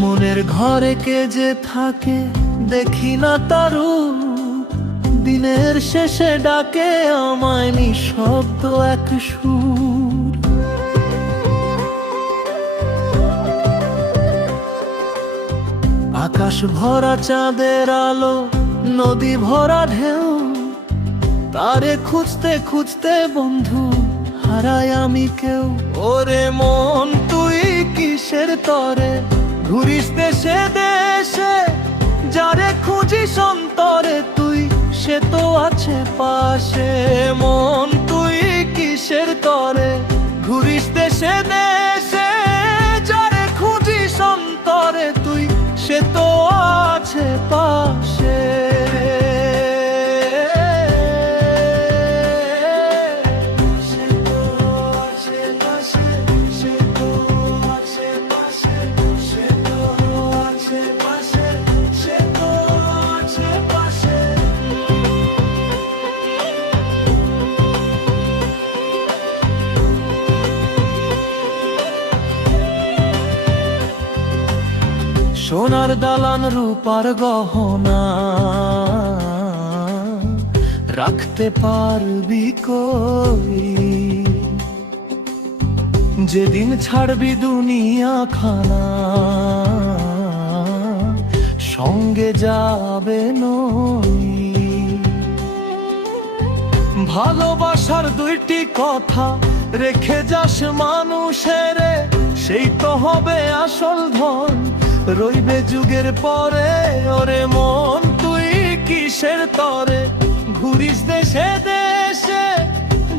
মনের ঘরে কে যে থাকে দেখি না তারু, দিনের শেষে ডাকে আমায় নিঃশব্দ এক সুর। আকাশ ভরা চাঁদের আলো, নদী ভরা ঢেউ, তারে খুঁজতে খুঁজতে বন্ধু হারাই আমি কেউ। ওরে মন তুই কিসের তরে ঘুরিস দেশে দেশে, যারে খুঁজিস অন্তরে তুই সে তো আছে পাশে। মন তুই কিসের তরে ঘুরিস দেশে দেশে, যারে খুঁজিস অন্তরে তুই সে তো আছে পাশে। সোনার দালান রূপার গহনা রাখতে পারবি কই, যেদিন ছাড়বি দুনিয়া খানা সঙ্গে যাবে নই। ভালোবাসার দুইটি কথা রেখে যাস মানুষের, সেই তো হবে আসল ধন রইবে যুগের পরে। ওরে মন তুই কিসের তরে ঘুরিস দেশে দেশে,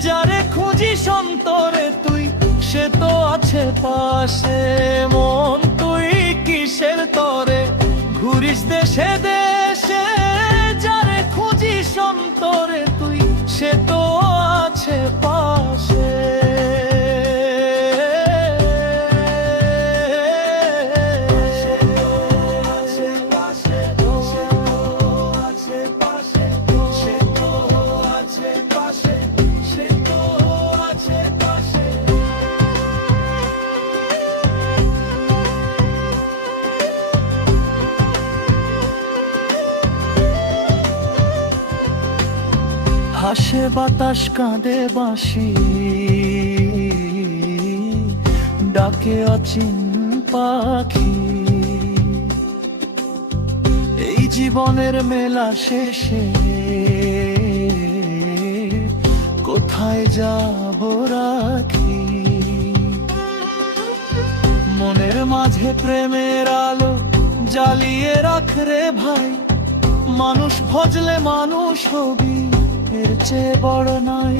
যারে খুঁজিস অন্তরে তুই সে তো আছে পাশে। মন তুই কিসের তরে ঘুরিস দেশে দেশে, যারে খুঁজিস অন্তরে তুই সে তো আছে পাশে। হাসে বাতাস কাঁদে বাঁশি, ডাকে অচিন পাখি। এই জীবনের মেলা শেষে কোথায় যাব রাখি? মনের মাঝে প্রেমের আলো জ্বালিয়ে রাখ রে ভাই, মানুষ ভজলে মানুষ হবি এর চেয়ে বড় নাই।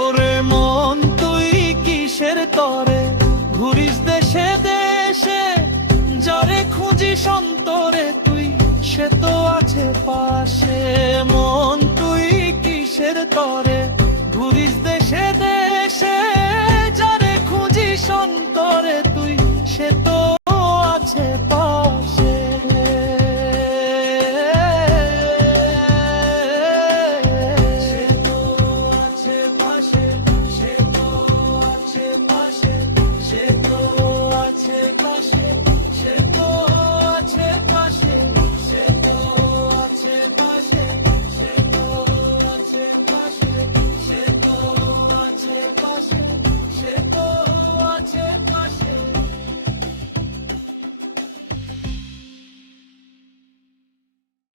ওরে মন তুই কিসের তরে ঘুরিস দেশে দেশে, যারে খুঁজিস অন্তরে তুই সে তো আছে পাশে। মন তুই কিসের তরে